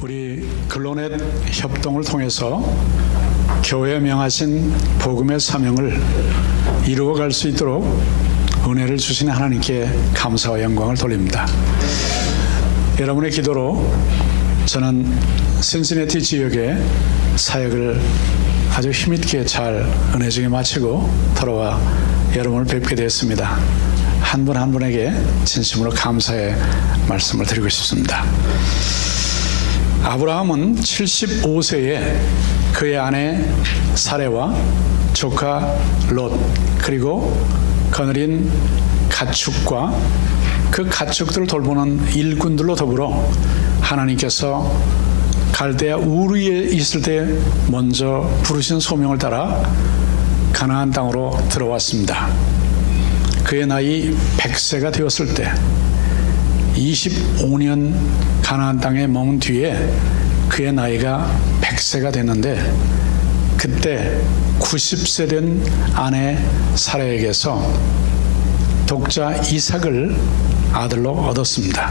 우리 글로넷 협동을 통해서 교회에 명하신 복음의 사명을 이루어갈 수 있도록 은혜를 주신 하나님께 감사와 영광을 돌립니다. 여러분의 기도로 저는 신시내티 지역의 사역을 아주 힘있게 잘 은혜 중에 마치고 돌아와 여러분을 뵙게 되었습니다. 한 분 한 분에게 진심으로 감사의 말씀을 드리고 싶습니다. 아브라함은 75세에 그의 아내 사레와 조카 롯 그리고 거느린 가축과 그 가축들을 돌보는 일꾼들로 더불어 하나님께서 갈대아 우르에 있을 때 먼저 부르신 소명을 따라 가나안 땅으로 들어왔습니다. 그의 나이 100세가 되었을 때 25년 가나안 땅에 머문 뒤에 그의 나이가 100세가 됐는데 그때 90세 된 아내 사라에게서 독자 이삭을 아들로 얻었습니다.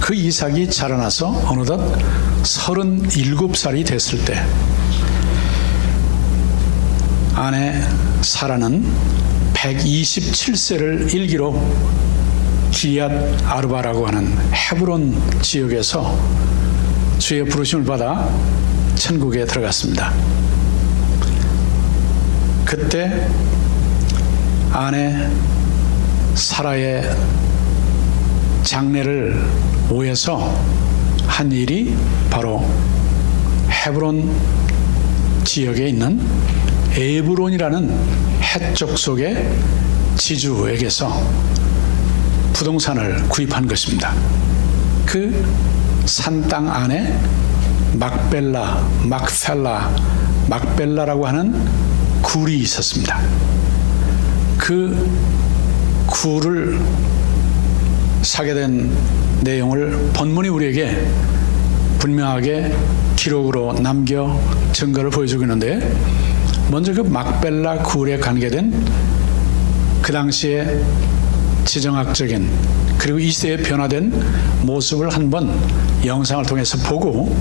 그 이삭이 자라나서 어느덧 37살이 됐을 때 아내 사라는 127세를 일기로 기리앗 아르바라고 하는 헤브론 지역에서 주의 부르심을 받아 천국에 들어갔습니다. 그때 아내 사라의 장례를 오해서 한 일이 바로 헤브론 지역에 있는 에브론이라는 헷족 속의 지주에게서 부동산을 구입한 것입니다. 그 산 땅 안에 막벨라라고 하는 굴이 있었습니다. 그 굴을 사게 된 내용을 본문이 우리에게 분명하게 기록으로 남겨 증거를 보여주고 있는데, 먼저 그 막벨라 굴에 관계된 그 당시에 지정학적인 그리고 이 시대에 변화된 모습을 한번 영상을 통해서 보고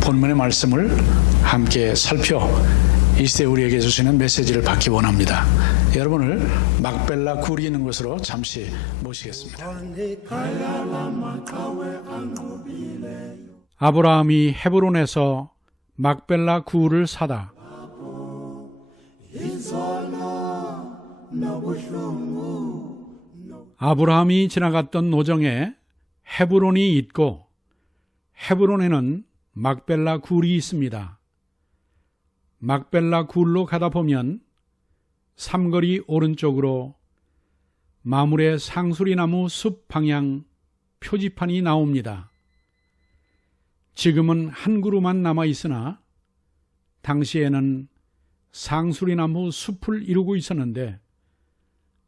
본문의 말씀을 함께 살펴 이 시대에 우리에게 주시는 메시지를 받기 원합니다. 여러분을 막벨라 굴이 있는 곳으로 잠시 모시겠습니다. 아브라함이 헤브론에서 막벨라 굴을 사다. 아브라함이 지나갔던 노정에 헤브론이 있고 헤브론에는 막벨라 굴이 있습니다. 막벨라 굴로 가다 보면 삼거리 오른쪽으로 마물의 상수리나무 숲 방향 표지판이 나옵니다. 지금은 한 그루만 남아 있으나 당시에는 상수리나무 숲을 이루고 있었는데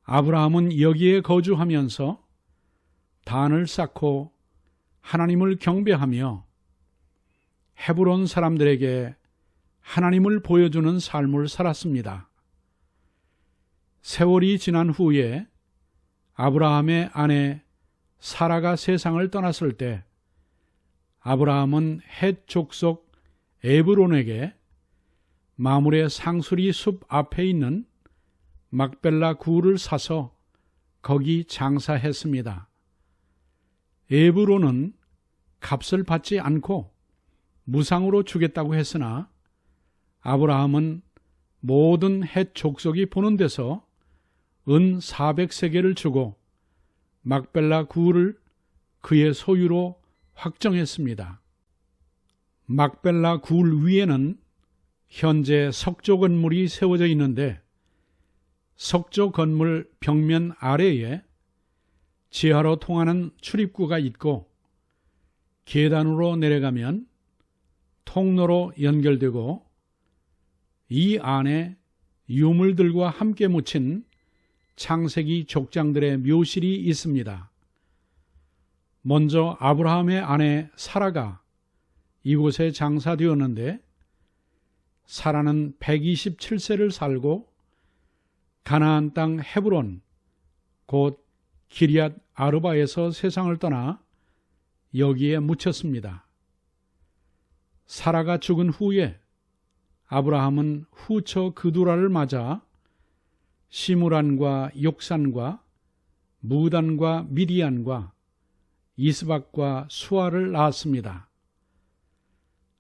아브라함은 여기에 거주하면서 단을 쌓고 하나님을 경배하며 헤브론 사람들에게 하나님을 보여주는 삶을 살았습니다. 세월이 지난 후에 아브라함의 아내 사라가 세상을 떠났을 때 아브라함은 헷 족속 에브론에게 마물의 상수리 숲 앞에 있는 막벨라 굴을 사서 거기 장사했습니다. 에브론은 값을 받지 않고 무상으로 주겠다고 했으나 아브라함은 모든 헷 족속이 보는 데서 은 400세겔을 주고 막벨라 굴을 그의 소유로 확정했습니다. 막벨라 굴 위에는 현재 석조 건물이 세워져 있는데 석조 건물 벽면 아래에 지하로 통하는 출입구가 있고 계단으로 내려가면 통로로 연결되고 이 안에 유물들과 함께 묻힌 창세기 족장들의 묘실이 있습니다. 먼저 아브라함의 아내 사라가 이곳에 장사되었는데 사라는 127세를 살고 가나안 땅 헤브론 곧 기리앗 아르바에서 세상을 떠나 여기에 묻혔습니다. 사라가 죽은 후에 아브라함은 후처 그두라를 맞아 시므란과 욕산과 무단과 미디안과 이스박과 수아를 낳았습니다.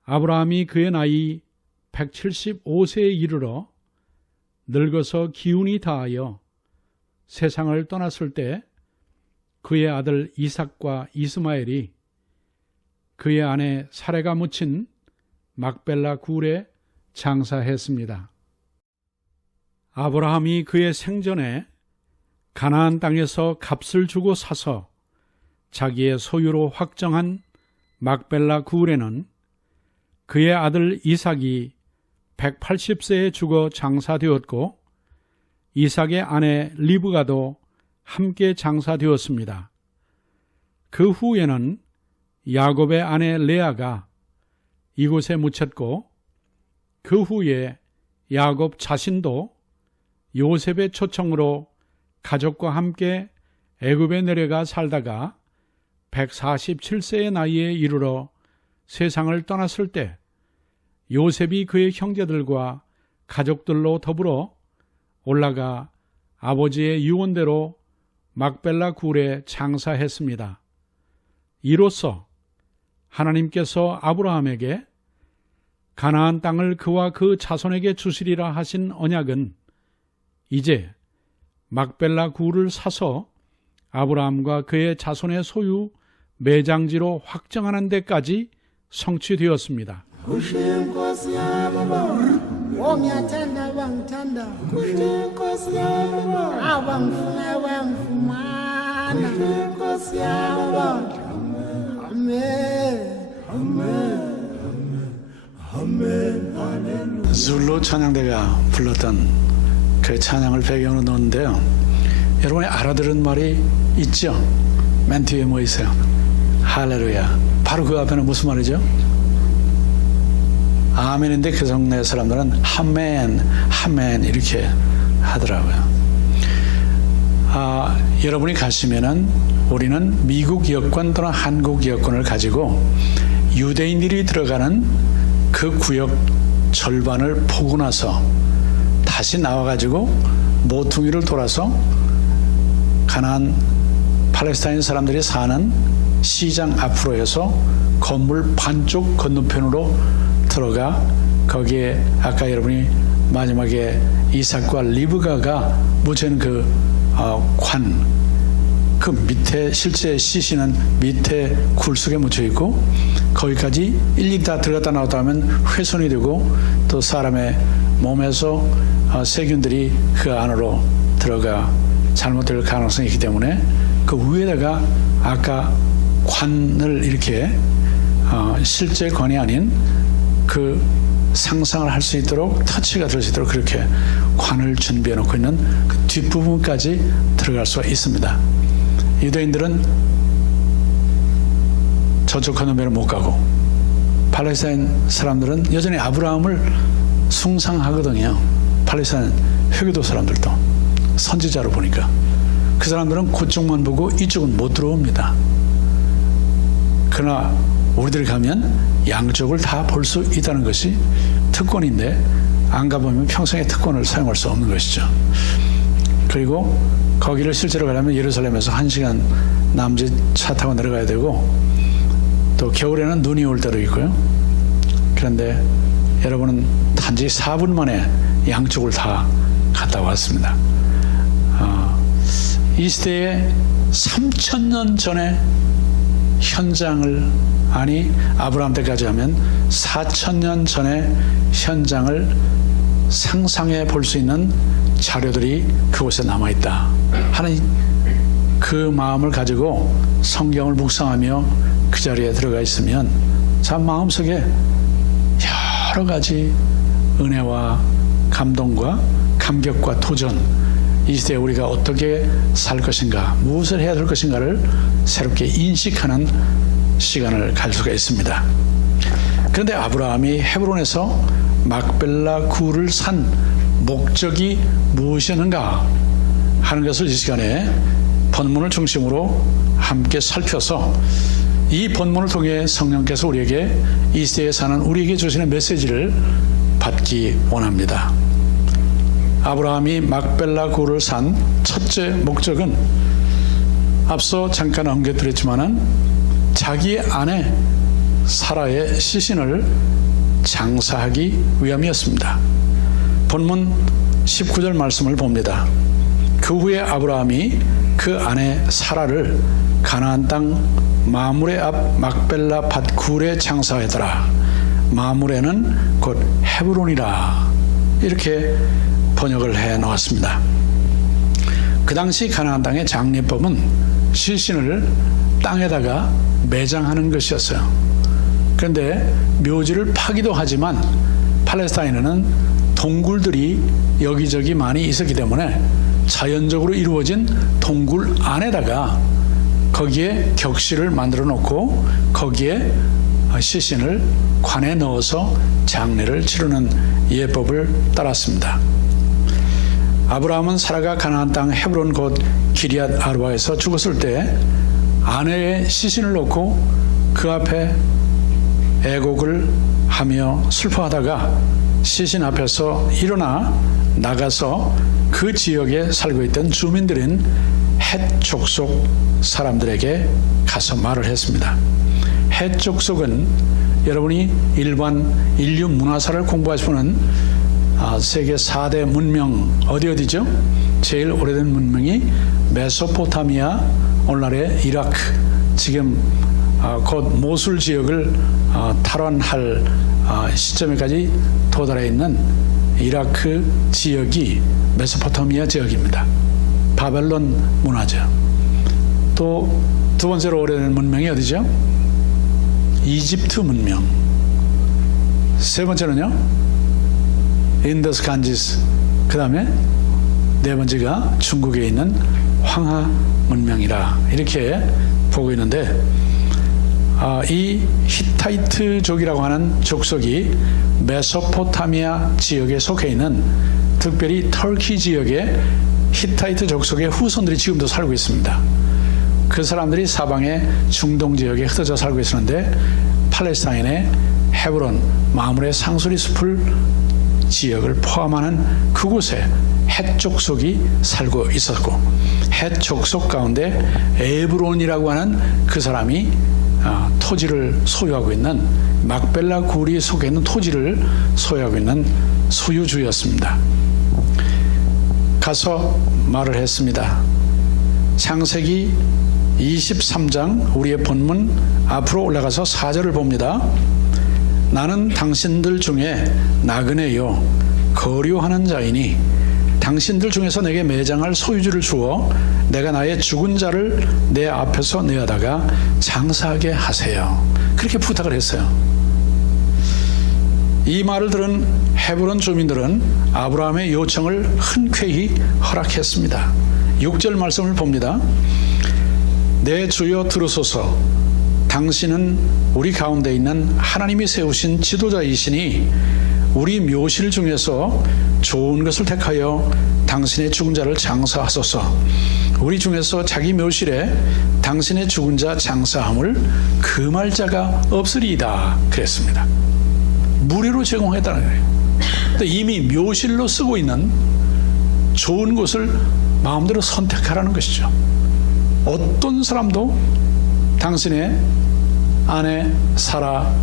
아브라함이 그의 나이 175세에 이르러 늙어서 기운이 다하여 세상을 떠났을 때 그의 아들 이삭과 이스마엘이 그의 아내 사레가 묻힌 막벨라 굴에 장사했습니다. 아브라함이 그의 생전에 가나안 땅에서 값을 주고 사서 자기의 소유로 확정한 막벨라 굴에는 그의 아들 이삭이 180세에 죽어 장사되었고 이삭의 아내 리브가도 함께 장사되었습니다. 그 후에는 야곱의 아내 레아가 이곳에 묻혔고 그 후에 야곱 자신도 요셉의 초청으로 가족과 함께 애굽에 내려가 살다가 147세의 나이에 이르러 세상을 떠났을 때 요셉이 그의 형제들과 가족들로 더불어 올라가 아버지의 유언대로 막벨라 굴에 장사했습니다. 이로써 하나님께서 아브라함에게 가나안 땅을 그와 그 자손에게 주시리라 하신 언약은 이제 막벨라 굴을 사서 아브라함과 그의 자손의 소유 매장지로 확정하는 데까지 성취되었습니다. 줄로 찬양대가 불렀던 그 찬양을 배경으로 놓는데요. 여러분이 알아들은 말이 있죠? 맨 뒤에 뭐 있어요? 할렐루야. 바로 그 앞에는 무슨 말이죠? 아멘인데 그 동네 사람들은 하멘, 하멘 이렇게 하더라고요. 여러분이 가시면은 우리는 미국 여권 또는 한국 여권을 가지고 유대인들이 들어가는 그 구역 절반을 보고 나서 다시 나와가지고 모퉁이를 돌아서 가나안 팔레스타인 사람들이 사는 시장 앞으로 해서 건물 반쪽 건너편으로 들어가 거기에 아까 여러분이 마지막에 이삭과 리브가가 묻혀있는 그 그 밑에 실제 시신은 밑에 굴 속에 묻혀있고 거기까지 일일이 다 들어갔다 나왔다 하면 훼손이 되고 또 사람의 몸에서 세균들이 그 안으로 들어가 잘못될 가능성이 있기 때문에 그 위에다가 아까 관을 이렇게 실제 관이 아닌 그 상상을 할 수 있도록 터치가 될 수 있도록 그렇게 관을 준비해 놓고 있는 그 뒷부분까지 들어갈 수가 있습니다. 유대인들은 저쪽 건너편을 못 가고 팔레스타인 사람들은 여전히 아브라함을 숭상하거든요. 팔레스타인 회교도 사람들도 선지자로 보니까 그 사람들은 그쪽만 보고 이쪽은 못 들어옵니다. 그러나 우리들이 가면 양쪽을 다 볼 수 있다는 것이 특권인데 안 가보면 평생의 특권을 사용할 수 없는 것이죠. 그리고 거기를 실제로 가려면 예루살렘에서 1시간 남짓 차 타고 내려가야 되고 또 겨울에는 눈이 올 때도 있고요. 그런데 여러분은 단지 4분 만에 양쪽을 다 갔다 왔습니다. 이 시대에 3,000년 전에 현장을 아브라함 때까지 하면 4,000년 전에 현장을 상상해 볼 수 있는 자료들이 그곳에 남아있다 하는 그 마음을 가지고 성경을 묵상하며 그 자리에 들어가 있으면 참 마음속에 여러 가지 은혜와 감동과 감격과 도전, 이 시대에 우리가 어떻게 살 것인가, 무엇을 해야 될 것인가를 새롭게 인식하는 시간을 갈 수가 있습니다. 그런데 아브라함이 헤브론에서 막벨라 굴을 산 목적이 무엇이었는가 하는 것을 이 시간에 본문을 중심으로 함께 살펴서 이 본문을 통해 성령께서 우리에게 이 시대에 사는 우리에게 주시는 메시지를 받기 원합니다. 아브라함이 막벨라 굴을 산 첫째 목적은 앞서 잠깐 언급드렸지만은 자기의 아내 사라의 시신을 장사하기 위함이었습니다. 본문 19절 말씀을 봅니다. 그 후에 아브라함이 그 아내 사라를 가나안 땅 마므레 앞 막벨라 밭 굴에 장사하더라. 마므레는 곧 헤브론이라. 이렇게 번역을 해 놓았습니다. 그 당시 가나안 땅의 장례법은 시신을 땅에다가 매장하는 것이었어요. 그런데 묘지를 파기도 하지만 팔레스타인에는 동굴들이 여기저기 많이 있었기 때문에 자연적으로 이루어진 동굴 안에다가 거기에 격실을 만들어 놓고 거기에 시신을 관에 넣어서 장례를 치르는 예법을 따랐습니다. 아브라함은 사라가 가나안 땅 헤브론 곧 기리앗 아르바에서 죽었을 때 아내의 시신을 놓고 그 앞에 애곡을 하며 슬퍼하다가 시신 앞에서 일어나 나가서 그 지역에 살고 있던 주민들인 헷 족속 사람들에게 가서 말을 했습니다. 헷 족속은 여러분이 일반 인류 문화사를 공부하시면 세계 4대 문명 어디죠? 제일 오래된 문명이 메소포타미아, 오늘날의 이라크, 지금 곧 모술 지역을 탈환할 시점에까지 도달해 있는 이라크 지역이 메소포타미아 지역입니다. 바벨론 문화죠. 또 두 번째로 오래된 문명이 어디죠? 이집트 문명. 세 번째는요? 인더스 간지스. 그 다음에 네 번째가 중국에 있는 황하 문명이라 이렇게 보고 있는데 이 히타이트족이라고 하는 족속이 메소포타미아 지역에 속해 있는 특별히 터키 지역에 히타이트 족속의 후손들이 지금도 살고 있습니다. 그 사람들이 사방의 중동 지역에 흩어져 살고 있었는데 팔레스타인의 헤브론, 마므레 상수리 숲을 지역을 포함하는 그곳에 헷 족속이 살고 있었고 헷 족속 가운데 에브론이라고 하는 그 사람이 토지를 소유하고 있는 막벨라 굴이 속해 있는 토지를 소유하고 있는 소유주였습니다. 가서 말을 했습니다. 창세기 23장 우리의 본문 앞으로 올라가서 4절을 봅니다. 나는 당신들 중에 나그네요 거류하는 자이니 당신들 중에서 내게 매장할 소유주를 주어 내가 나의 죽은 자를 내 앞에서 내어다가 장사하게 하세요. 그렇게 부탁을 했어요. 이 말을 들은 헤브론 주민들은 아브라함의 요청을 흔쾌히 허락했습니다. 6절 말씀을 봅니다. 내 주여 들으소서. 당신은 우리 가운데 있는 하나님이 세우신 지도자이시니 우리 묘실 중에서 좋은 것을 택하여 당신의 죽은 자를 장사하소서. 우리 중에서 자기 묘실에 당신의 죽은 자 장사함을 금할 자가 없으리이다 그랬습니다. 무료로 제공했다는 거예요. 이미 묘실로 쓰고 있는 좋은 곳을 마음대로 선택하라는 것이죠. 어떤 사람도 당신의 아내 사라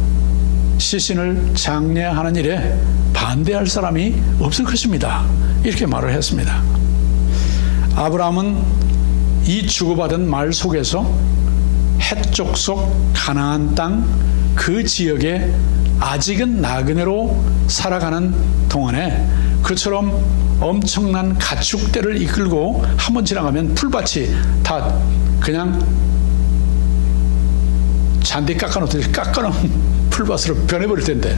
시신을 장례하는 일에 반대할 사람이 없을 것입니다. 이렇게 말을 했습니다. 아브라함은 이 주고받은 말 속에서 헷 족속 가나안 땅 그 지역에 아직은 나그네로 살아가는 동안에 그처럼 엄청난 가축대를 이끌고 한번 지나가면 풀밭이 다 그냥 잔디 깎아놓듯이 깎아놓은 풀밭으로 변해버릴 텐데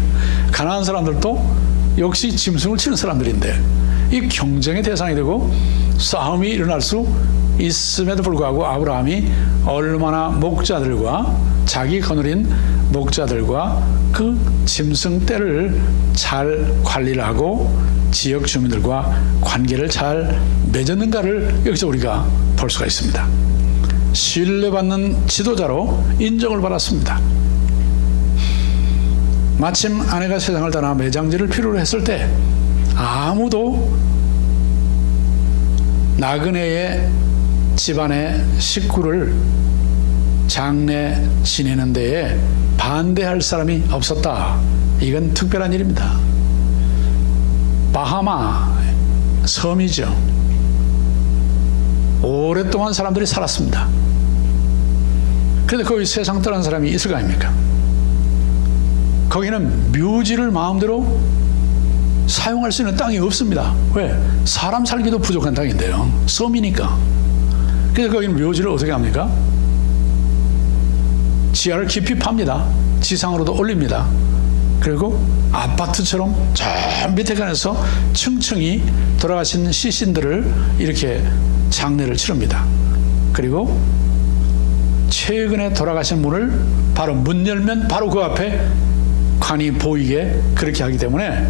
가나안 사람들도 역시 짐승을 치는 사람들인데 이 경쟁의 대상이 되고 싸움이 일어날 수 있음에도 불구하고 아브라함이 얼마나 목자들과 자기 거느린 목자들과 그 짐승 떼를 잘 관리를 하고 지역 주민들과 관계를 잘 맺었는가를 여기서 우리가 볼 수가 있습니다. 신뢰받는 지도자로 인정을 받았습니다. 마침 아내가 세상을 떠나 매장지를 필요로 했을 때 아무도 나그네의 집안의 식구를 장례 지내는 데에 반대할 사람이 없었다. 이건 특별한 일입니다. 바하마 섬이죠. 오랫동안 사람들이 살았습니다. 그런데 거기 세상 떠난 사람이 있을 거 아닙니까? 거기는 묘지를 마음대로 사용할 수 있는 땅이 없습니다. 왜? 사람 살기도 부족한 땅인데요. 섬이니까. 그래서 거기는 묘지를 어떻게 합니까? 지하를 깊이 팝니다. 지상으로도 올립니다. 그리고 아파트처럼 저 밑에 간에서 층층이 돌아가신 시신들을 이렇게 장례를 치릅니다. 그리고 최근에 돌아가신 분을 바로 문 열면 바로 그 앞에 관이 보이게 그렇게 하기 때문에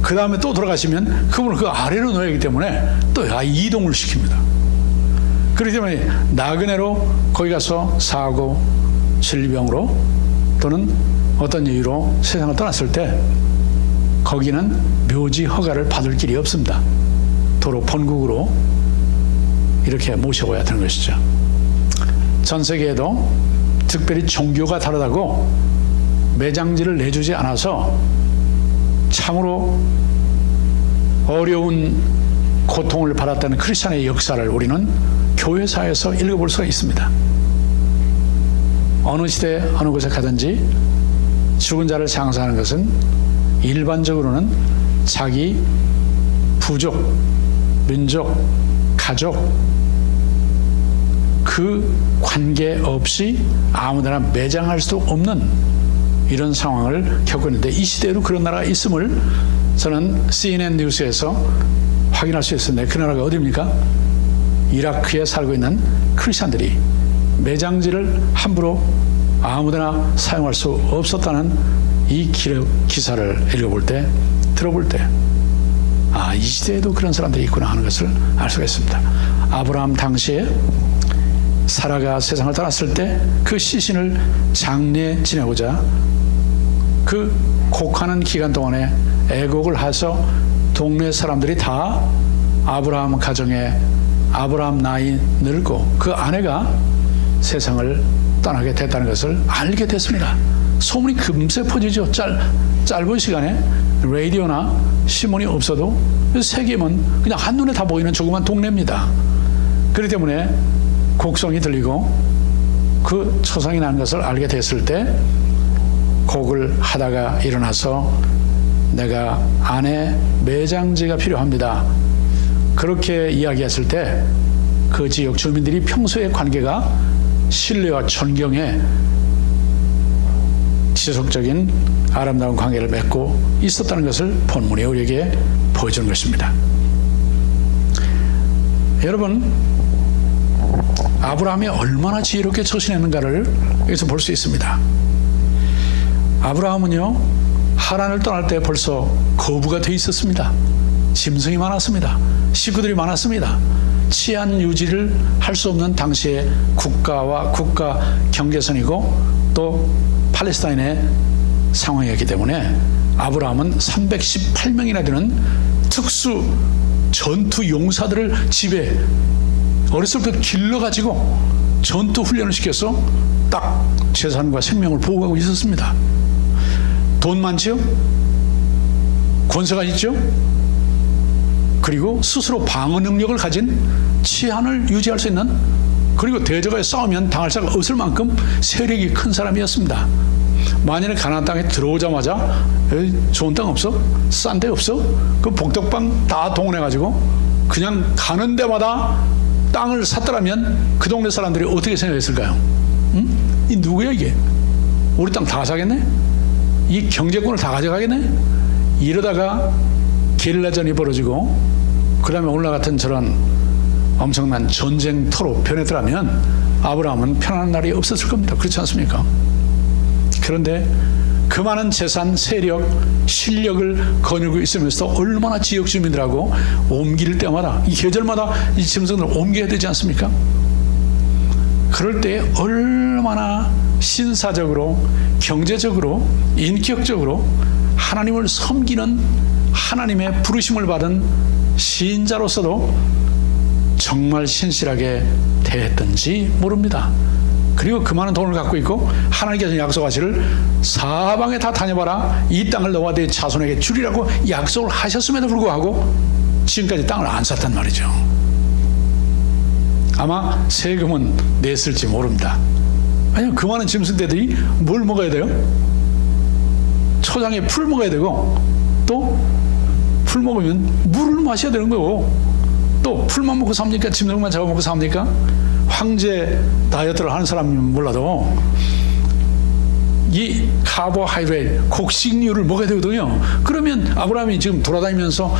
그 다음에 또 돌아가시면 그분을 그 아래로 놓아야 하기 때문에 또 이동을 시킵니다. 그렇기 때문에 나그네로 거기 가서 사고 질병으로 또는 어떤 이유로 세상을 떠났을 때 거기는 묘지 허가를 받을 길이 없습니다. 도로 본국으로 이렇게 모셔와야 되는 것이죠. 전 세계에도 특별히 종교가 다르다고 매장지를 내주지 않아서 참으로 어려운 고통을 받았다는 크리스천의 역사를 우리는 교회사에서 읽어볼 수가 있습니다. 어느 시대 어느 곳에 가든지 죽은 자를 장사하는 것은 일반적으로는 자기 부족, 민족, 가족 그 관계없이 아무데나 매장할 수도 없는 이런 상황을 겪고 있는데 이 시대에도 그런 나라가 있음을 저는 CNN 뉴스에서 확인할 수 있었는데 그 나라가 어디입니까? 이라크에 살고 있는 크리스천들이 매장지를 함부로 아무데나 사용할 수 없었다는 이 기사를 읽어볼 때 들어볼 때 이 시대에도 그런 사람들이 있구나 하는 것을 알 수가 있습니다. 아브라함 당시에 사라가 세상을 떠났을 때 그 시신을 장례 지내고자 그 곡하는 기간 동안에 애곡을 해서 동네 사람들이 다 아브라함 가정에 아브라함 나이 늙고 그 아내가 세상을 떠나게 됐다는 것을 알게 됐습니다. 소문이 금세 퍼지죠. 짧은 시간에 라디오나 신문이 없어도 세계면 그냥 한눈에 다 보이는 조그만 동네입니다. 그렇기 때문에 곡성이 들리고 그 초상이 난 것을 알게 됐을 때 곡을 하다가 일어나서 내가 아내 매장지가 필요합니다. 그렇게 이야기했을 때 그 지역 주민들이 평소의 관계가 신뢰와 존경에 지속적인 아름다운 관계를 맺고 있었다는 것을 본문이 우리에게 보여주는 것입니다. 여러분, 아브라함이 얼마나 지혜롭게 처신했는가를 여기서 볼 수 있습니다. 아브라함은요, 하란을 떠날 때 벌써 거부가 돼 있었습니다. 짐승이 많았습니다. 식구들이 많았습니다. 치안 유지를 할 수 없는 당시의 국가와 국가 경계선이고 또 팔레스타인의 상황이었기 때문에 아브라함은 318명이나 되는 특수 전투 용사들을 집에 어렸을 때 길러가지고 전투 훈련을 시켜서 딱 재산과 생명을 보호하고 있었습니다. 돈 많지요? 권세가 있죠? 그리고 스스로 방어 능력을 가진 치안을 유지할 수 있는 그리고 대적에 싸우면 당할 자가 없을 만큼 세력이 큰 사람이었습니다. 만약에 가나안 땅에 들어오자마자 좋은 땅 없어? 싼 데 없어? 그 복덕방 다 동원해가지고 그냥 가는 데마다 땅을 샀더라면 그 동네 사람들이 어떻게 생각했을까요? 응? 이 누구야 이게? 우리 땅 다 사겠네? 이 경제권을 다 가져가겠네? 이러다가 게릴라전이 벌어지고 그 다음에 오늘날 같은 저런 엄청난 전쟁터로 변했더라면 아브라함은 편안한 날이 없었을 겁니다. 그렇지 않습니까? 그런데 그 많은 재산, 세력, 실력을 거느리고 있으면서도 얼마나 지역 주민들하고 옮길 때마다 이 계절마다 이 짐승들을 옮겨야 되지 않습니까? 그럴 때 얼마나 신사적으로, 경제적으로, 인격적으로 하나님을 섬기는 하나님의 부르심을 받은 신자로서도 정말 신실하게 대했던지 모릅니다. 그리고 그 많은 돈을 갖고 있고 하나님께서 약속하시를 사방에 다 다녀봐라, 이 땅을 너와 네 자손에게 주리라고 약속을 하셨음에도 불구하고 지금까지 땅을 안 샀단 말이죠. 아마 세금은 냈을지 모릅니다. 아니면 그 많은 짐승떼들이 뭘 먹어야 돼요? 초장에 풀 먹어야 되고, 또 풀 먹으면 물을 마셔야 되는 거고, 또 풀만 먹고 삽니까? 짐승만 잡아먹고 삽니까? 황제 다이어트를 하는 사람이면 몰라도 이 카보하이드레이트, 곡식류를 먹어야 되거든요. 그러면 아브라함이 지금 돌아다니면서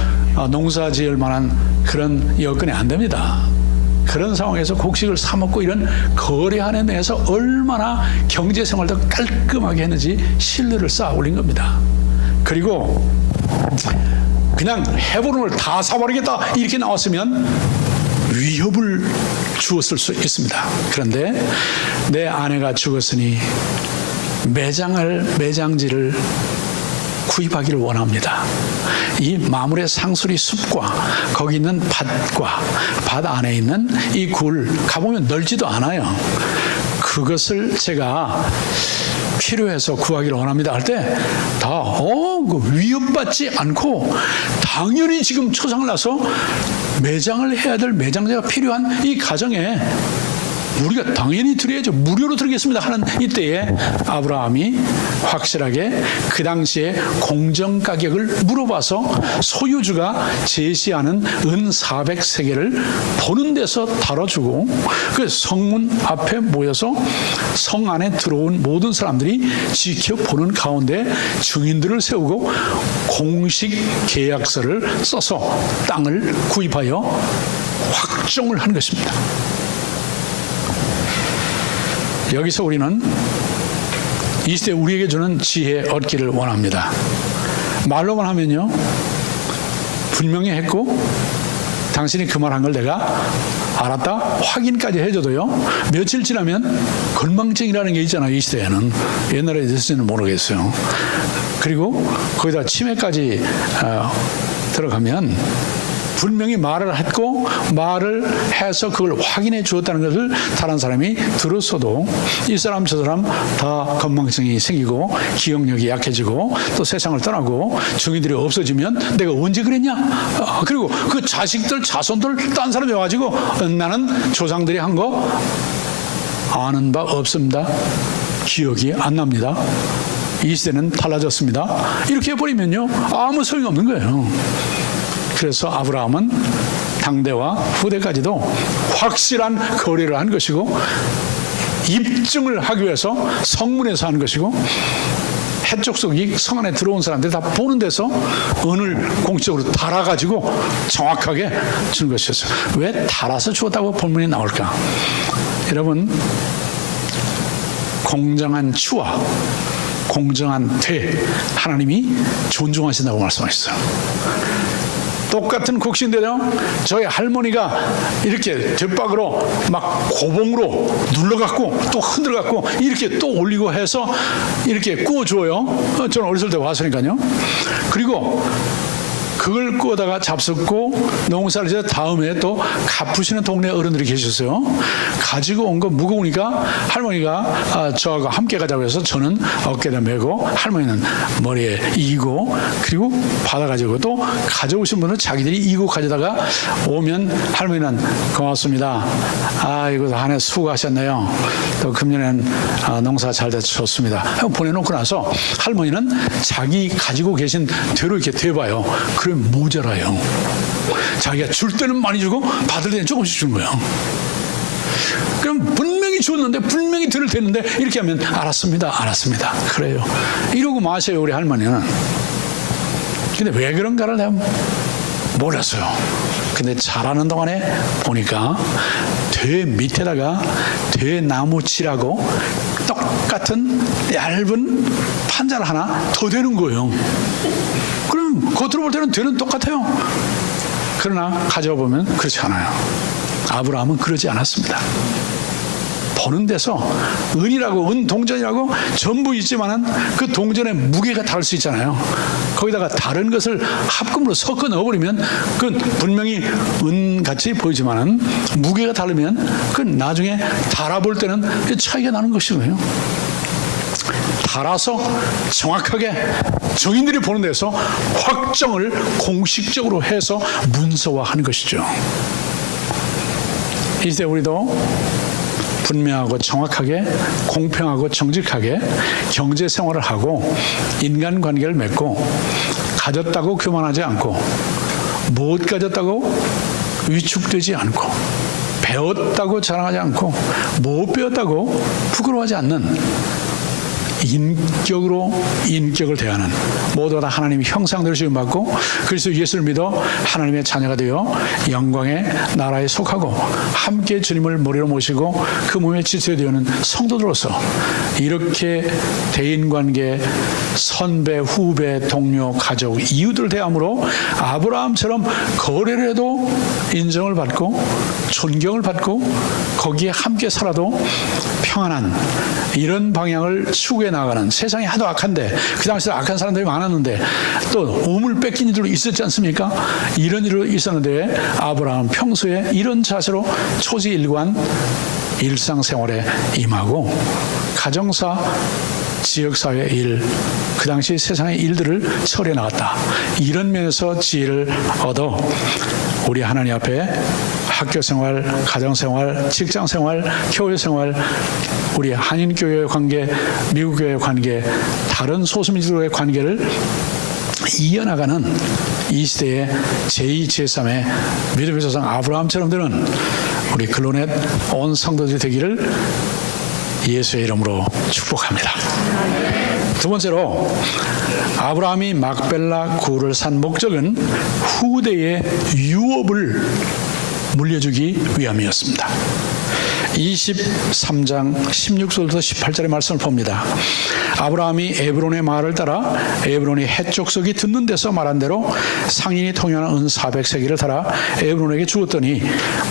농사 지을 만한 그런 여건이 안 됩니다. 그런 상황에서 곡식을 사 먹고 이런 거래하는 데에서 얼마나 경제 생활도 깔끔하게 했는지 신뢰를 쌓아 올린 겁니다. 그리고 그냥 해보는 걸 다 사버리겠다 이렇게 나왔으면 위협을 주었을 수 있습니다. 그런데 내 아내가 죽었으니 매장지를 구입하기를 원합니다. 이 마물의 상수리 숲과 거기 있는 밭과 밭 안에 있는 이 굴 가보면 넓지도 않아요. 그것을 제가 필요해서 구하기를 원합니다 할 때 다 위협받지 않고 당연히 지금 초상을 나서 매장을 해야 될 매장자가 필요한 이 가정에 우리가 당연히 드려야죠. 무료로 드리겠습니다 하는 이때에 아브라함이 확실하게 그 당시에 공정 가격을 물어봐서 소유주가 제시하는 은 400세겔을 보는 데서 다뤄주고, 그 성문 앞에 모여서 성 안에 들어온 모든 사람들이 지켜보는 가운데 증인들을 세우고 공식 계약서를 써서 땅을 구입하여 확정을 한 것입니다. 여기서 우리는 이 시대 우리에게 주는 지혜 얻기를 원합니다. 말로만 하면요, 분명히 했고 당신이 그 말한 걸 내가 알았다 확인까지 해줘도요, 며칠 지나면 건망증이라는 게 있잖아요. 이 시대에는. 옛날에 있을지는 모르겠어요. 그리고 거기다 치매까지 들어가면 분명히 말을 했고 말을 해서 그걸 확인해 주었다는 것을 다른 사람이 들었어도 이 사람 저 사람 다 건망증이 생기고 기억력이 약해지고 또 세상을 떠나고 증인들이 없어지면 내가 언제 그랬냐? 그리고 그 자식들 자손들 딴 사람이 와가지고 나는 조상들이 한 거 아는 바 없습니다. 기억이 안 납니다. 이 시대는 달라졌습니다. 이렇게 해버리면요 아무 소용이 없는 거예요. 그래서 아브라함은 당대와 후대까지도 확실한 거래를 한 것이고, 입증을 하기 위해서 성문에서 한 것이고, 해족속이 성 안에 들어온 사람들이 다 보는 데서 은을 공적으로 달아가지고 정확하게 준 것이었어요. 왜 달아서 주었다고 본문이 나올까? 여러분, 공정한 추와 공정한 되 하나님이 존중하신다고 말씀하셨어요. 똑같은 곡식인데요, 저희 할머니가 이렇게 뒷박으로 막 고봉으로 눌러갖고 또 흔들어갖고 이렇게 또 올리고 해서 이렇게 구워줘요. 저는 어렸을 때 왔으니까요. 그리고 그걸 구워다가 잡숫고 농사를 지어 다음에 또 갚으시는 동네 어른들이 계셨어요. 가지고 온 거 무거우니까 할머니가 저하고 함께 가자고 해서 저는 어깨에다 메고 할머니는 머리에 이고, 그리고 받아가지고 또 가져오신 분은 자기들이 이고 가져다가 오면 할머니는 고맙습니다. 이거 한 해 수고하셨네요. 또 금년엔 농사 잘 돼서 좋습니다. 보내놓고 나서 할머니는 자기 가지고 계신 대로 이렇게 대봐요. 그러면 모자라요. 자기가 줄 때는 많이 주고 받을 때는 조금씩 주는 거예요. 그럼 분명히 줬는데 분명히 들을 테는데 이렇게 하면 알았습니다. 그래요. 이러고 마세요 우리 할머니는. 근데 왜 그런가를 내가 몰랐어요. 근데 자라는 동안에 보니까 되 밑에다가 되나무 칠하고 똑같은 얇은 판자를 하나 더 대는 거예요. 그럼 겉으로 볼 때는 되는 똑같아요. 그러나 가져와 보면 그렇지 않아요. 아브라함은 그러지 않았습니다. 보는 데서 은이라고, 은 동전이라고 전부 있지만은 그 동전의 무게가 다를 수 있잖아요. 거기다가 다른 것을 합금으로 섞어 넣어버리면 그건 분명히 은같이 보이지만은 무게가 다르면 그건 나중에 달아볼 때는 차이가 나는 것이고요. 달아서 정확하게 정인들이 보는 데서 확정을 공식적으로 해서 문서화하는 것이죠. 이제 우리도 분명하고 정확하게 공평하고 정직하게 경제생활을 하고 인간관계를 맺고 가졌다고 교만하지 않고 못 가졌다고 위축되지 않고 배웠다고 자랑하지 않고 못 배웠다고 부끄러워하지 않는 인격으로 인격을 대하는, 모두가 다 하나님의 형상대로 지음받고 그래서 예수를 믿어 하나님의 자녀가 되어 영광의 나라에 속하고 함께 주님을 머리로 모시고 그 몸의 지체가 되는 성도들로서 이렇게 대인관계, 선배, 후배, 동료, 가족, 이웃을 대함으로 아브라함처럼 거래를 해도 인정을 받고 존경을 받고 거기에 함께 살아도 평안한 이런 방향을 추구해 나가는, 세상이 하도 악한데 그 당시에 악한 사람들이 많았는데 또 우물 뺏긴 일도 있었지 않습니까? 이런 일도 있었는데 아브라함은 평소에 이런 자세로 초지일관 일상생활에 임하고 가정사, 지역사회 일, 그 당시 세상의 일들을 처리해 나갔다. 이런 면에서 지혜를 얻어 우리 하나님 앞에 학교생활, 가정생활, 직장생활, 교회생활, 우리 한인교회의 관계, 미국교회의 관계, 다른 소수민족의 관계를 이어나가는 이 시대의 제2, 제3의 믿음의 조상 아브라함처럼 되는 우리 글로넷 온 성도들이 되기를 예수의 이름으로 축복합니다. 두 번째로 아브라함이 막벨라 굴을 산 목적은 후대의 유업을 물려주기 위함이었습니다. 23장 16절부터 18절의 말씀을 봅니다. 아브라함이 에브론의 말을 따라 에브론이 해족속이 듣는 데서 말한 대로 상인이 통용하는 은 400세기를 달아 에브론에게 주었더니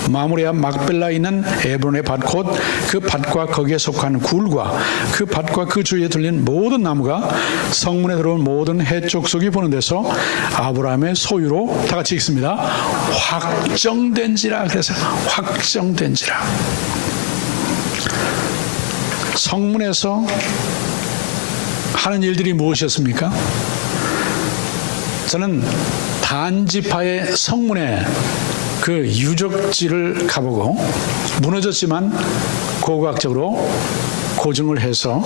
마므레와 막벨라에 있는 에브론의 밭 곧 그 밭과 거기에 속한 굴과 그 밭과 그 주위에 들린 모든 나무가 성문에 들어온 모든 해족속이 보는 데서 아브라함의 소유로, 다 같이 읽습니다. 확정된지라. 그래서 확정된지라. 성문에서 하는 일들이 무엇이었습니까? 저는 단지파의 성문에 그 유적지를 가보고 무너졌지만 고고학적으로 고증을 해서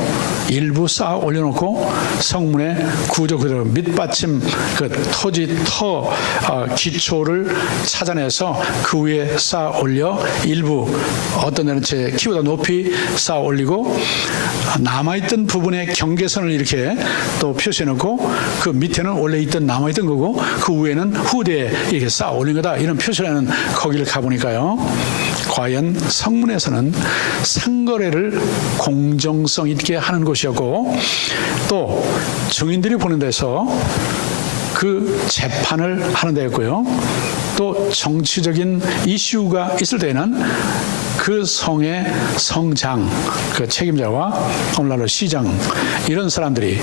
일부 쌓아 올려놓고 성문에 구조 그대로 밑받침 그 토지 기초를 찾아내서 그 위에 쌓아 올려 일부 어떤 데는 제 키보다 높이 쌓아 올리고 남아있던 부분에 경계선을 이렇게 또 표시해놓고 그 밑에는 원래 있던 남아있던 거고 그 위에는 후대에 이렇게 쌓아 올린 거다, 이런 표시라는 거기를 가보니까요, 과연 성문에서는 상거래를 공정성 있게 하는 곳이었고 또 증인들이 보는 데서 그 재판을 하는 데였고요, 또 정치적인 이슈가 있을 때는 그 성의 성장, 그 책임자와 오늘날로 시장, 이런 사람들이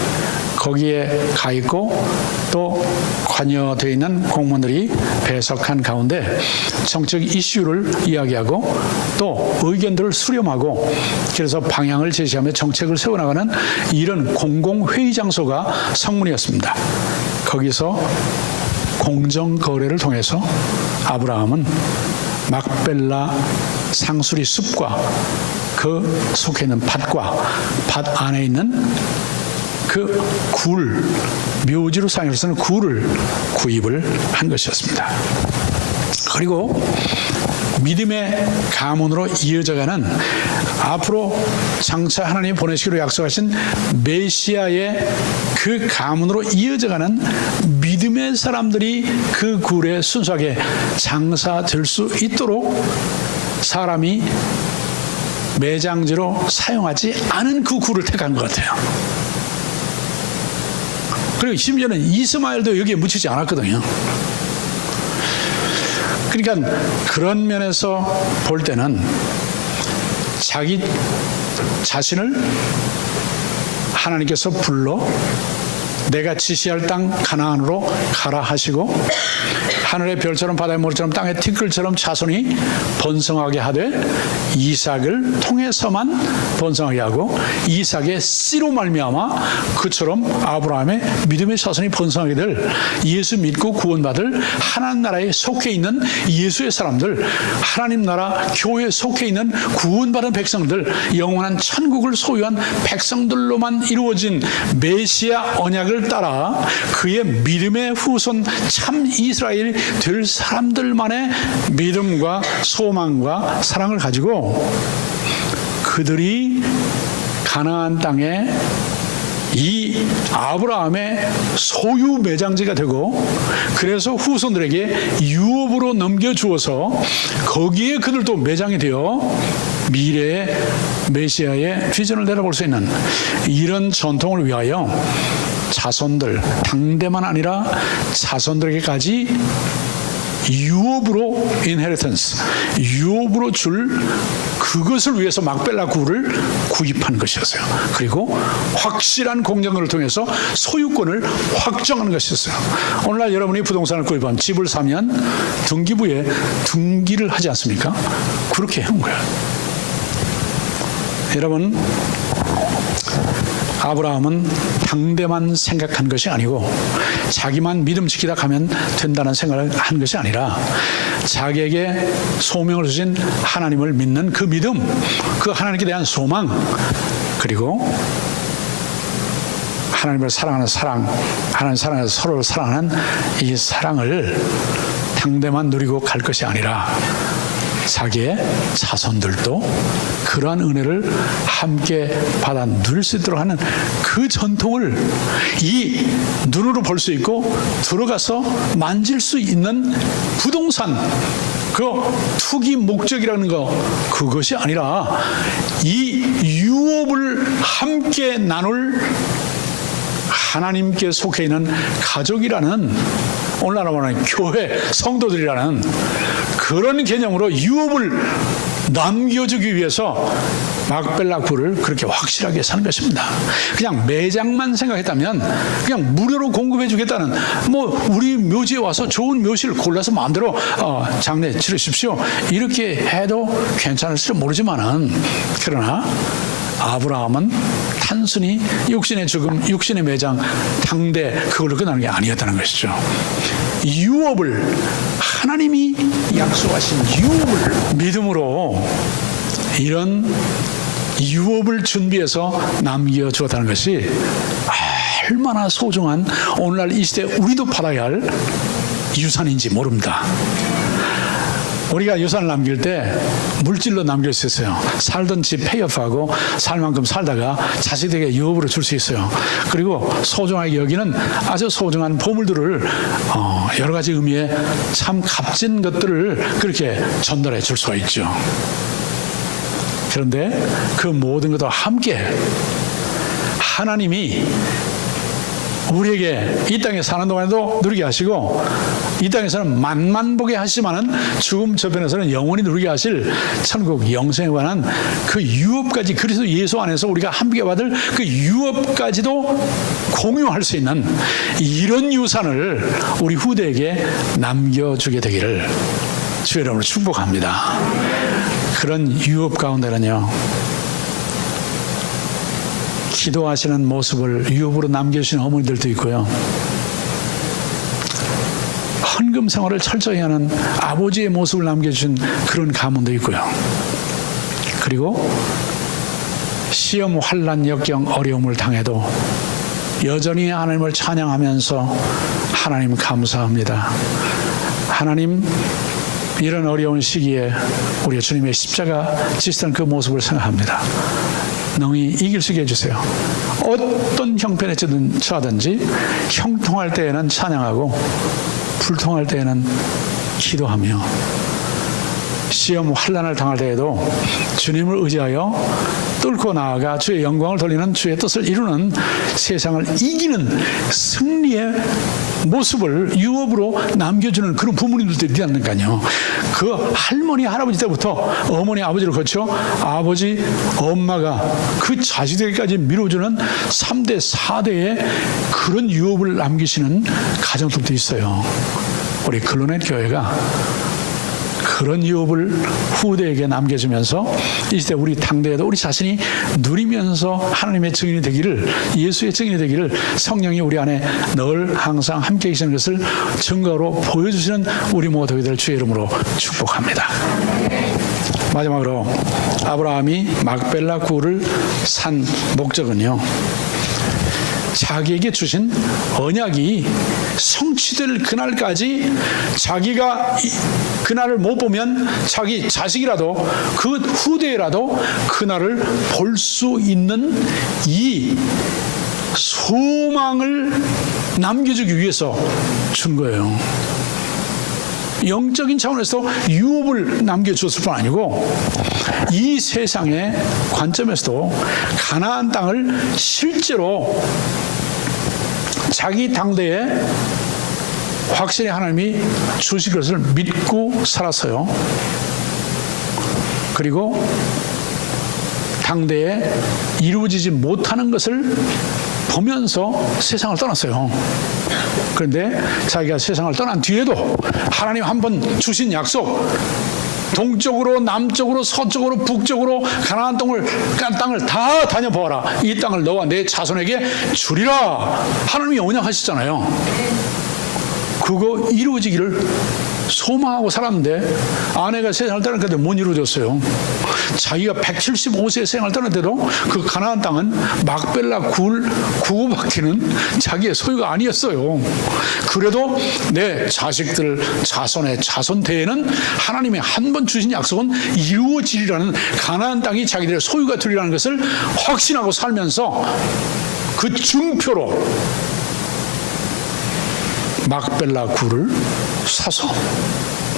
거기에 가 있고 또 관여되어 있는 공무원들이 배석한 가운데 정책 이슈를 이야기하고 또 의견들을 수렴하고 그래서 방향을 제시하며 정책을 세워나가는 이런 공공회의 장소가 성문이었습니다. 거기서 공정거래를 통해서 아브라함은 막벨라 상수리 숲과 그 속해 있는 밭과 밭 안에 있는 그 굴, 묘지로 사용해서는 굴을 구입을 한 것이었습니다. 그리고 믿음의 가문으로 이어져가는 앞으로 장차 하나님이 보내시기로 약속하신 메시아의 그 가문으로 이어져가는 믿음의 사람들이 그 굴에 순수하게 장사될 수 있도록 사람이 매장지로 사용하지 않은 그 굴을 택한 것 같아요. 그리고 심지어는 이스마엘도 여기에 묻히지 않았거든요. 그러니까 그런 면에서 볼 때는 자기 자신을 하나님께서 불러 내가 지시할 땅 가나안으로 가라 하시고 하늘의 별처럼 바다의 모래처럼 땅의 티끌처럼 자손이 번성하게 하되 이삭을 통해서만 번성하게 하고 이삭의 씨로 말미암아 그처럼 아브라함의 믿음의 자손이 번성하게 될 예수 믿고 구원받을 하나님 나라에 속해 있는 예수의 사람들, 하나님 나라 교회에 속해 있는 구원받은 백성들, 영원한 천국을 소유한 백성들로만 이루어진 메시아 언약을 따라 그의 믿음의 후손 참 이스라엘이 될 사람들만의 믿음과 소망과 사랑을 가지고 그들이 가나안 땅에 이 아브라함의 소유 매장지가 되고 그래서 후손들에게 유업으로 넘겨주어서 거기에 그들도 매장이 되어 미래의 메시아의 비전을 내다볼 수 있는 이런 전통을 위하여 자손들, 당대만 아니라 자손들에게까지 유업으로 인헤리턴스, 유업으로 줄 그것을 위해서 막벨라 구를 구입한 것이었어요. 그리고 확실한 공정을 통해서 소유권을 확정하는 것이었어요. 오늘날 여러분이 부동산을 구입하면 집을 사면 등기부에 등기를 하지 않습니까? 그렇게 해온 거예요. 여러분, 아브라함은 당대만 생각한 것이 아니고 자기만 믿음 지키다 가면 된다는 생각을 한 것이 아니라 자기에게 소명을 주신 하나님을 믿는 그 믿음, 그 하나님께 대한 소망, 그리고 하나님을 사랑하는 사랑, 하나님 사랑해서 서로를 사랑하는 이 사랑을 당대만 누리고 갈 것이 아니라 자기의 자손들도 그러한 은혜를 함께 받아 누릴 수 있도록 하는 그 전통을 이 눈으로 볼 수 있고 들어가서 만질 수 있는 부동산, 그 투기 목적이라는 거, 그것이 아니라 이 유업을 함께 나눌 하나님께 속해 있는 가족이라는, 오늘날 말하는 교회 성도들이라는 그런 개념으로 유업을 남겨주기 위해서 막벨라 굴을 그렇게 확실하게 사는 것입니다. 그냥 매장만 생각했다면 그냥 무료로 공급해 주겠다는, 뭐 우리 묘지에 와서 좋은 묘지를 골라서 마음대로 장례 치르십시오 이렇게 해도 괜찮을지 모르지만은, 그러나 아브라함은 단순히 육신의 죽음, 육신의 매장, 당대 그걸로 끝나는 게 아니었다는 것이죠. 유업을, 하나님이 약속하신 유업을 믿음으로 이런 유업을 준비해서 남겨주었다는 것이 얼마나 소중한, 오늘날 이 시대에 우리도 받아야 할 유산인지 모릅니다. 우리가 유산을 남길 때 물질로 남길 수 있어요. 살던 집 폐업하고 살 만큼 살다가 자식에게 유업으로 줄 수 있어요. 그리고 소중하게 여기는 아주 소중한 보물들을 여러 가지 의미의 참 값진 것들을 그렇게 전달해 줄 수가 있죠. 그런데 그 모든 것과 함께 하나님이 우리에게 이 땅에 사는 동안에도 누리게 하시고, 이 땅에서는 맛만 보게 하시지만은 죽음 저편에서는 영원히 누리게 하실 천국 영생에 관한 그 유업까지, 그리스도 예수 안에서 우리가 함께 받을 그 유업까지도 공유할 수 있는 이런 유산을 우리 후대에게 남겨주게 되기를 주의 이름으로 축복합니다. 그런 유업 가운데는요, 기도하시는 모습을 유업으로 남겨주시는 어머니들도 있고요, 헌금 생활을 철저히 하는 아버지의 모습을 남겨주신 그런 가문도 있고요, 그리고 시험, 환난, 역경, 어려움을 당해도 여전히 하나님을 찬양하면서 하나님 감사합니다, 하나님 이런 어려운 시기에 우리 주님의 십자가 지시던 그 모습을 생각합니다. 능히 이길 수 있게 해주세요. 어떤 형편에 처하든지 형통할 때에는 찬양하고 불통할 때에는 기도하며 시험 환난을 당할 때에도 주님을 의지하여 뚫고 나아가 주의 영광을 돌리는 주의 뜻을 이루는 세상을 이기는 승리의 모습을 유업으로 남겨주는 그런 부모님들도 있지 않는가요? 그 할머니 할아버지 때부터 어머니 아버지를 거쳐 아버지 엄마가 그 자식들까지 밀어주는 3대 4대의 그런 유업을 남기시는 가정들도 있어요. 우리 클로넷 교회가 그런 유업을 후대에게 남겨주면서 이 시대 우리 당대에도 우리 자신이 누리면서 하나님의 증인이 되기를, 예수의 증인이 되기를 성령이 우리 안에 늘 항상 함께 계시는 것을 증거로 보여주시는 우리 모두가 될 주의 이름으로 축복합니다. 마지막으로 아브라함이 막벨라 굴을 산 목적은요, 자기에게 주신 언약이 성취될 그날까지 자기가 그날을 못 보면 자기 자식이라도 그 후대라도 그날을 볼 수 있는 이 소망을 남겨주기 위해서 준 거예요. 영적인 차원에서 유업을 남겨줬을 뿐 아니고 이 세상의 관점에서도 가나안 땅을 실제로 자기 당대에 확실히 하나님이 주실 것을 믿고 살았어요. 그리고 당대에 이루어지지 못하는 것을 보면서 세상을 떠났어요. 그런데 자기가 세상을 떠난 뒤에도 하나님 한 번 주신 약속, 동쪽으로 남쪽으로 서쪽으로 북쪽으로 가나안 땅을 다 다녀보아라. 이 땅을 너와 내 자손에게 주리라. 하나님이 언약하셨잖아요. 그거 이루어지기를 소망하고 살았는데 아내가 세상을 떠났는데 못 이루어졌어요. 자기가 175세에 세상을 떠났는데도 그 가나안 땅은 막벨라 굴 구구밖에는 자기의 소유가 아니었어요. 그래도 내 자식들 자손의 자손대에는 하나님이 한 번 주신 약속은 이루어지리라는, 가나안 땅이 자기들의 소유가 되리라는 것을 확신하고 살면서 그 증표로 막벨라 굴을 사서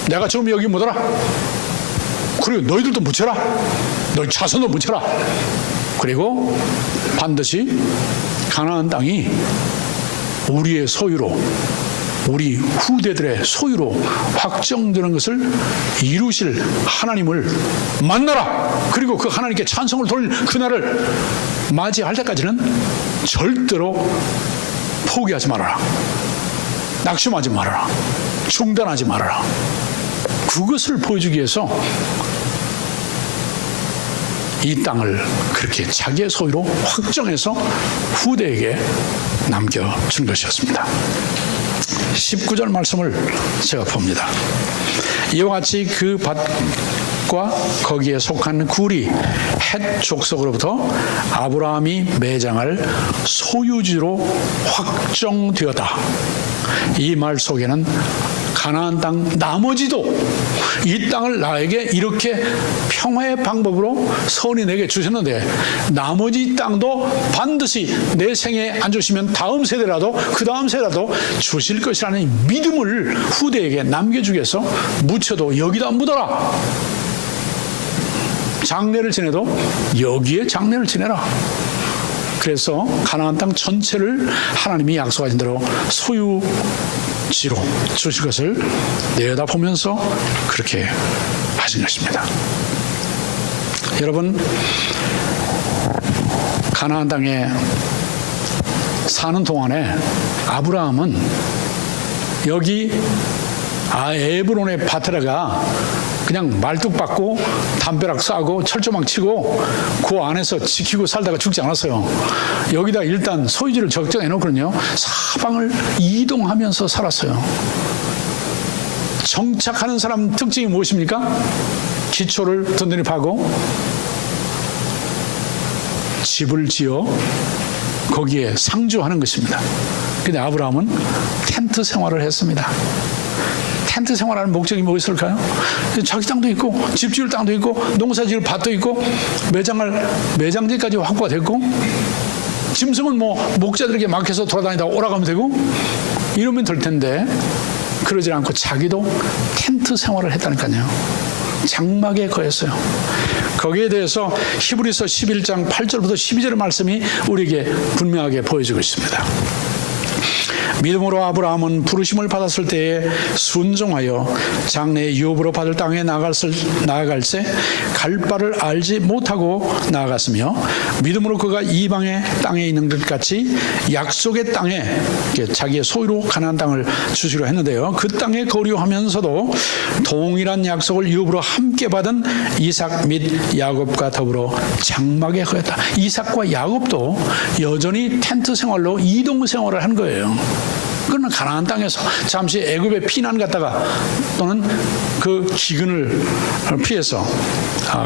내가 지금 여기 못 와라. 그리고 너희들도 묻혀라. 너희 자손도 묻혀라. 그리고 반드시 가나안 땅이 우리의 소유로, 우리 후대들의 소유로 확정되는 것을 이루실 하나님을 만나라. 그리고 그 하나님께 찬송을 돌릴 그날을 맞이할 때까지는 절대로 포기하지 말아라. 낙심하지 말아라. 중단하지 말아라. 그것을 보여주기 위해서 이 땅을 그렇게 자기의 소유로 확정해서 후대에게 남겨준 것이었습니다. 19절 말씀을 제가 봅니다. 이와 같이 그 밭과 거기에 속한 굴이 헷 족속으로부터 아브라함이 매장할 소유지로 확정되었다. 이 말 속에는 가나안 땅 나머지도 이 땅을 나에게 이렇게 평화의 방법으로 선이 내게 주셨는데 나머지 땅도 반드시 내 생에 안 주시면 다음 세대라도 그 다음 세대라도 주실 것이라는 믿음을 후대에게 남겨주기 위해서 묻혀도 여기다 묻어라. 장례를 지내도 여기에 장례를 지내라. 그래서 가나안 땅 전체를 하나님이 약속하신 대로 소유지로 주실 것을 내다보면서 그렇게 하신 것입니다. 여러분, 가나안 땅에 사는 동안에 아브라함은 여기 에브론의 밭에다가 그냥 말뚝 박고 담벼락 싸고 철조망 치고 그 안에서 지키고 살다가 죽지 않았어요. 여기다 일단 소유지를 적정해 놓거든요. 사방을 이동하면서 살았어요. 정착하는 사람 특징이 무엇입니까? 기초를 든든히 파고 집을 지어 거기에 상주하는 것입니다. 근데 아브라함은 텐트 생활을 했습니다. 텐트 생활하는 목적이 무엇일까요? 자기 땅도 있고 집 지을 땅도 있고 농사 지을 밭도 있고 매장지까지 확보가 됐고 짐승은 뭐 목자들에게 맡겨서 돌아다니다 오라가면 되고 이러면 될 텐데 그러지 않고 자기도 텐트 생활을 했다니까요. 장막에 거했어요. 거기에 대해서 히브리서 11장 8절부터 12절의 말씀이 우리에게 분명하게 보여주고 있습니다. 믿음으로 아브라함은 부르심을 받았을 때에 순종하여 장래의 유업으로 받을 땅에 나아갈새 갈 바를 알지 못하고 나아갔으며 믿음으로 그가 이방의 땅에 있는 것 같이 약속의 땅에 자기의 소유로 가나안 땅을 주시려 했는데요. 그 땅에 거류하면서도 동일한 약속을 유업으로 함께 받은 이삭 및 야곱과 더불어 장막에 거했다. 이삭과 야곱도 여전히 텐트 생활로 이동 생활을 한 거예요. 그러나 가나안 땅에서 잠시 애굽에 피난 갔다가 또는 그 기근을 피해서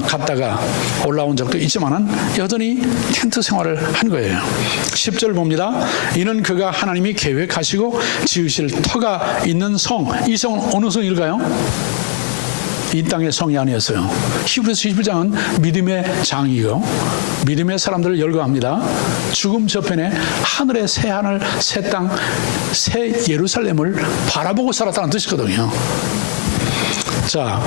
갔다가 올라온 적도 있지만은 여전히 텐트 생활을 한 거예요. 10절 봅니다. 이는 그가 하나님이 계획하시고 지으실 터가 있는 성, 이 성은 어느 성일까요? 이 땅의 성이 아니었어요. 히브리서 21장은 믿음의 장이고 믿음의 사람들을 열거합니다. 죽음 저편에 하늘의 새 하늘, 새 땅, 새 예루살렘을 바라보고 살았다는 뜻이거든요. 자,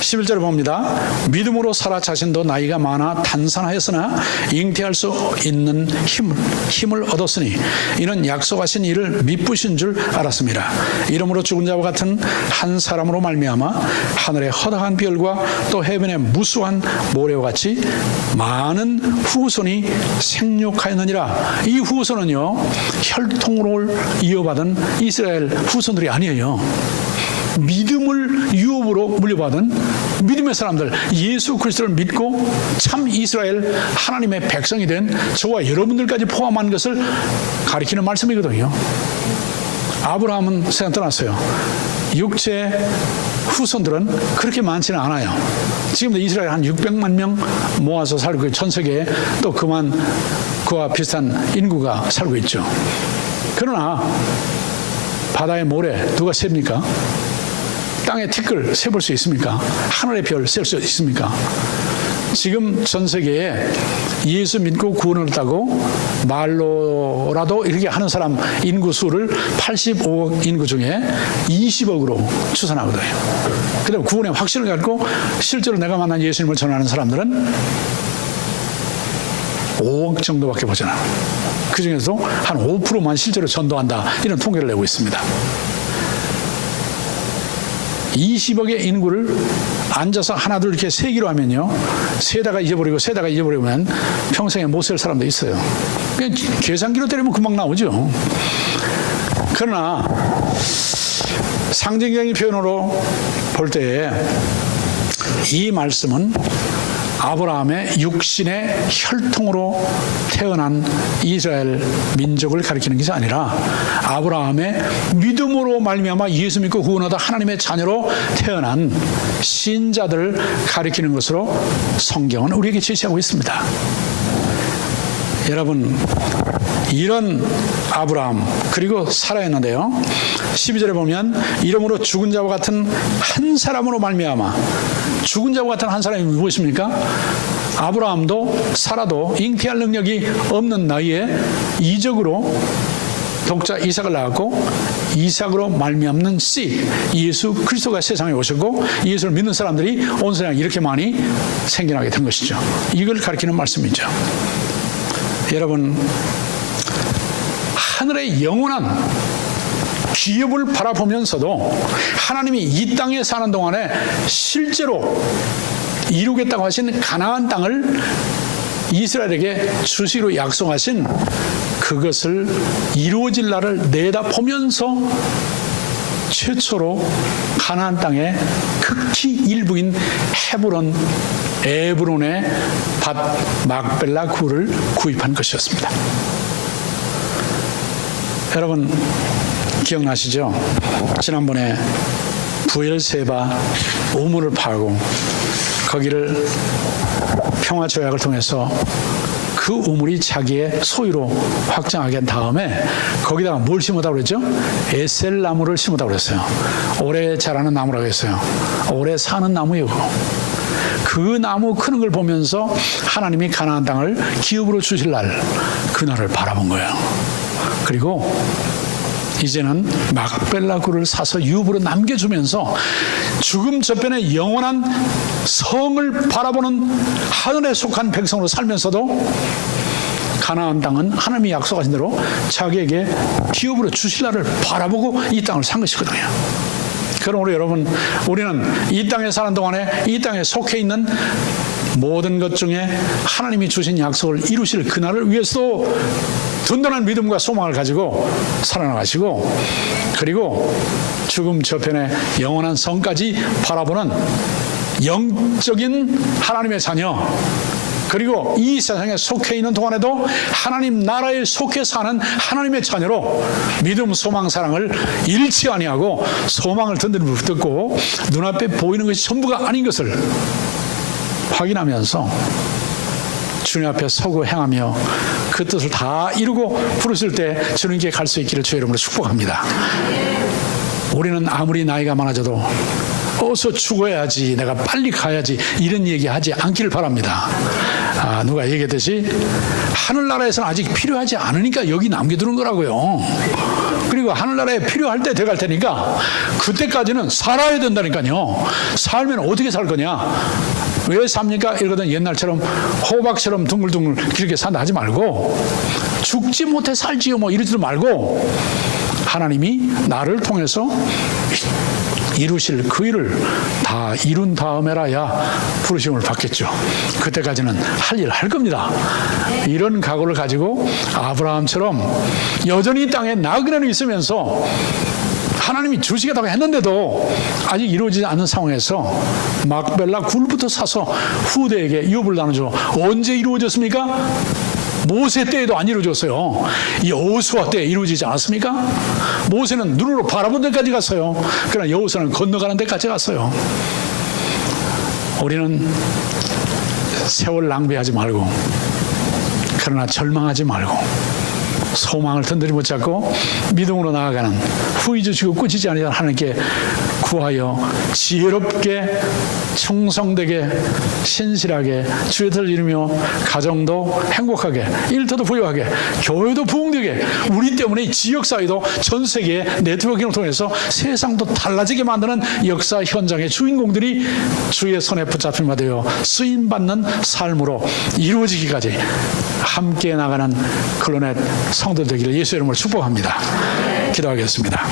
11절을 봅니다. 믿음으로 사라 자신도 나이가 많아 단산하였으나 잉태할 수 있는 힘을 얻었으니 이는 약속하신 이를 미쁘신 줄 알았습니다. 이러므로 죽은 자와 같은 한 사람으로 말미암아 하늘의 허다한 별과 또 해변의 무수한 모래와 같이 많은 후손이 생육하였느니라. 이 후손은요, 혈통으로 이어받은 이스라엘 후손들이 아니에요. 믿음을 유업으로 물려받은 믿음의 사람들, 예수 그리스도를 믿고 참 이스라엘 하나님의 백성이 된 저와 여러분들까지 포함한 것을 가리키는 말씀이거든요. 아브라함은 세상 떠났어요. 육체 후손들은 그렇게 많지는 않아요. 지금도 이스라엘 한 600만 명 모아서 살고 전 세계에 또 그와 비슷한 인구가 살고 있죠. 그러나 바다의 모래 누가 셉니까? 땅의 티끌 세볼 수 있습니까? 하늘의 별 셀 수 있습니까? 지금 전 세계에 예수 믿고 구원을 얻었다고 말로라도 이렇게 하는 사람 인구 수를 85억 인구 중에 20억으로 추산하거든요. 그다음에 구원의 확신을 갖고 실제로 내가 만난 예수님을 전하는 사람들은 5억 정도밖에 보지 않아요. 그 중에서도 한 5%만 실제로 전도한다, 이런 통계를 내고 있습니다. 20억의 인구를 앉아서 하나둘 이렇게 세기로 하면요, 세다가 잊어버리면 평생에 못 살 사람도 있어요. 그냥 계산기로 때리면 금방 나오죠. 그러나 상징적인 표현으로 볼 때 이 말씀은 아브라함의 육신의 혈통으로 태어난 이스라엘 민족을 가리키는 것이 아니라 아브라함의 믿음으로 말미암아 예수 믿고 구원하다 하나님의 자녀로 태어난 신자들을 가리키는 것으로 성경은 우리에게 제시하고 있습니다. 여러분, 이런 아브라함 그리고 사라였는데요, 12절에 보면 이러므로 죽은 자와 같은 한 사람으로 말미암아, 죽은 자와 같은 한 사람이 무엇입니까? 아브라함도 사라도 잉태할 능력이 없는 나이에 이적으로 독자 이삭을 낳았고 이삭으로 말미암는 씨 예수 그리스도가 세상에 오셨고 예수를 믿는 사람들이 온 세상에 이렇게 많이 생겨나게 된 것이죠. 이걸 가리키는 말씀이죠. 여러분, 하늘의 영원한 기업을 바라보면서도 하나님이 이 땅에 사는 동안에 실제로 이루겠다고 하신 가나안 땅을 이스라엘에게 주시기로 약속하신 그것을 이루어질 날을 내다보면서 최초로 가나안 땅의 극히 일부인 에브론의 밭 막벨라 굴을 구입한 것이었습니다. 여러분 기억나시죠? 지난번에 부엘세바 우물을 파고 거기를 평화조약을 통해서 그 우물이 자기의 소유로 확정하게 한 다음에 거기다가 뭘 심었다고 그랬죠? 에셀나무를 심었다고 그랬어요. 오래 자라는 나무라고 했어요. 오래 사는 나무예요. 그 나무 크는 걸 보면서 하나님이 가나안 땅을 기업으로 주실 날, 그날을 바라본 거예요. 그리고 이제는 막벨라 굴을 사서 유업으로 남겨주면서 죽음 저편에 영원한 성을 바라보는 하늘에 속한 백성으로 살면서도 가나안 땅은 하나님이 약속하신 대로 자기에게 기업으로 주실 날을 바라보고 이 땅을 산 것이거든요. 그러므로 여러분, 우리는 이 땅에 사는 동안에 이 땅에 속해 있는 모든 것 중에 하나님이 주신 약속을 이루실 그날을 위해서도 든든한 믿음과 소망을 가지고 살아나가시고, 그리고 죽음 저편에 영원한 성까지 바라보는 영적인 하나님의 자녀, 그리고 이 세상에 속해 있는 동안에도 하나님 나라에 속해 사는 하나님의 자녀로 믿음, 소망, 사랑을 잃지 아니하고 소망을 든든히 붙들고 눈앞에 보이는 것이 전부가 아닌 것을 확인하면서 주님 앞에 서고 행하며 그 뜻을 다 이루고 부르실 때 주님께 갈 수 있기를 주의 이름으로 축복합니다. 우리는 아무리 나이가 많아져도 어서 죽어야지, 내가 빨리 가야지, 이런 얘기하지 않기를 바랍니다. 누가 얘기했듯이 하늘나라에서는 아직 필요하지 않으니까 여기 남겨두는 거라고요. 그리고 하늘나라에 필요할 때 돼갈 테니까 그때까지는 살아야 된다니까요. 살면 어떻게 살 거냐? 왜 삽니까? 이러거든 옛날처럼 호박처럼 둥글둥글 길게 산다 하지 말고, 죽지 못해 살지요 뭐 이러지도 말고, 하나님이 나를 통해서 이루실 그 일을 다 이룬 다음에라야 부르심을 받겠죠. 그때까지는 할 일 할 겁니다. 이런 각오를 가지고 아브라함처럼 여전히 땅에 나그네로 있으면서 하나님이 주시겠다고 했는데도 아직 이루어지지 않는 상황에서 막벨라 굴부터 사서 후대에게 유업을 나눠줘. 언제 이루어졌습니까? 모세 때에도 안 이루어졌어요. 여호수아 때 이루어지지 않았습니까? 모세는 눈으로 바라본 데까지 갔어요. 그러나 여호수아는 건너가는 데까지 갔어요. 우리는 세월 낭비하지 말고, 그러나 절망하지 말고, 소망을 든든히 붙잡고 믿음으로 나아가는 후이 주시고 꾸짖지 아니하는 하나님께 구하여 지혜롭게 충성되게 신실하게 주의 뜻을 이루며 가정도 행복하게, 일터도 부유하게, 교회도 부흥되게, 우리 때문에 지역사회도 전 세계 네트워킹을 통해서 세상도 달라지게 만드는 역사 현장의 주인공들이 주의 손에 붙잡힌 바 되어 쓰임받는 삶으로 이루어지기까지 함께 나가는 클로넷 성도 되기를 예수의 이름으로 축복합니다. 기도하겠습니다.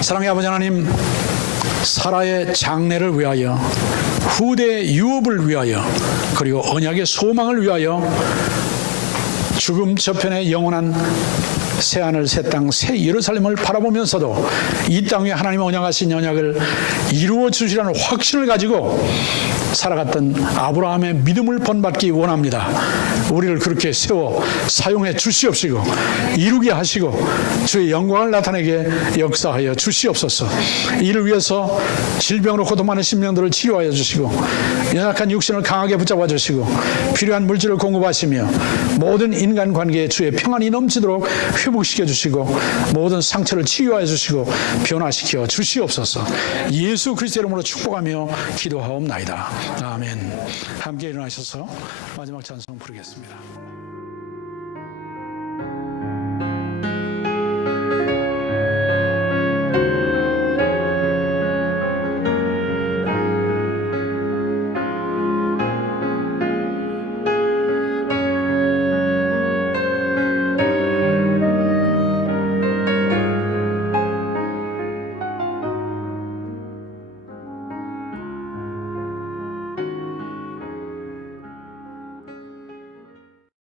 사랑의 아버지 하나님, 사라의 장래를 위하여, 후대의 유업을 위하여, 그리고 언약의 소망을 위하여 죽음 저편의 영원한 새하늘 새 땅 새 예루살렘을 바라보면서도 이 땅 위에 하나님의 언약하신 언약을 이루어 주시라는 확신을 가지고 살아갔던 아브라함의 믿음을 본받기 원합니다. 우리를 그렇게 세워 사용해 주시옵시고 이루게 하시고 주의 영광을 나타내게 역사하여 주시옵소서. 이를 위해서 질병으로 고통하는 심령들을 치료하여 주시고 연약한 육신을 강하게 붙잡아 주시고 필요한 물질을 공급하시며 모든 인간관계에 주의 평안이 넘치도록 회복시켜 주시고 모든 상처를 치유하여 주시고 변화시켜 주시옵소서. 예수 그리스도 이름으로 축복하며 기도하옵나이다. 아멘. 함께 일어나셔서 마지막 찬송 부르겠습니다.